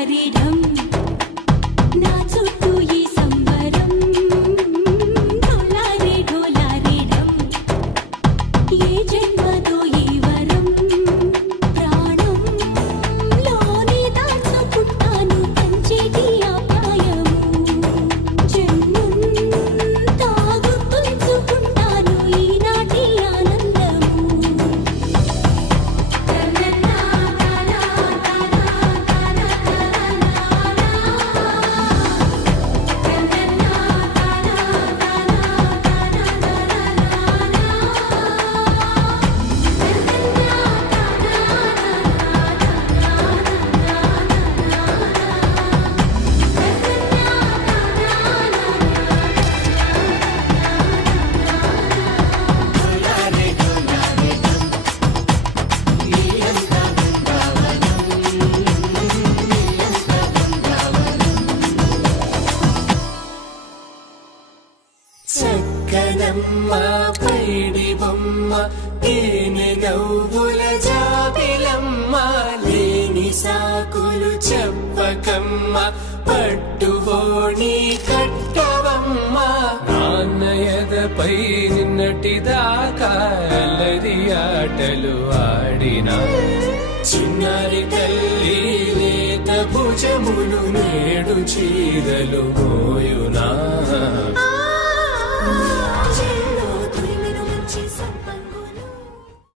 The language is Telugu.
డోలారిడం నా చుట్టూ ఈ సంబరం డోలారి డోలారిడం ఏ జన్మతో ఈ వరం ప్రాణంలోని దాచుకుంటాను కంచేటి ఆప్యాయము జన్మంతా గుర్తుంచుకుంటాను ఈనాటి ఆనందము చక్కనమ్మ పైడి బొమ్మ తేనె నవ్వుల జాబిలమ్మ లేని సాకులు చెప్పకమ్మ పట్టువోణి కట్టవమ్మ నాన్నయదపై నిన్నటిదాకా అల్లరి ఆటలు ఆడిన చిన్నారి తల్లి లేత భుజములు నేడు చీరలు మోయునా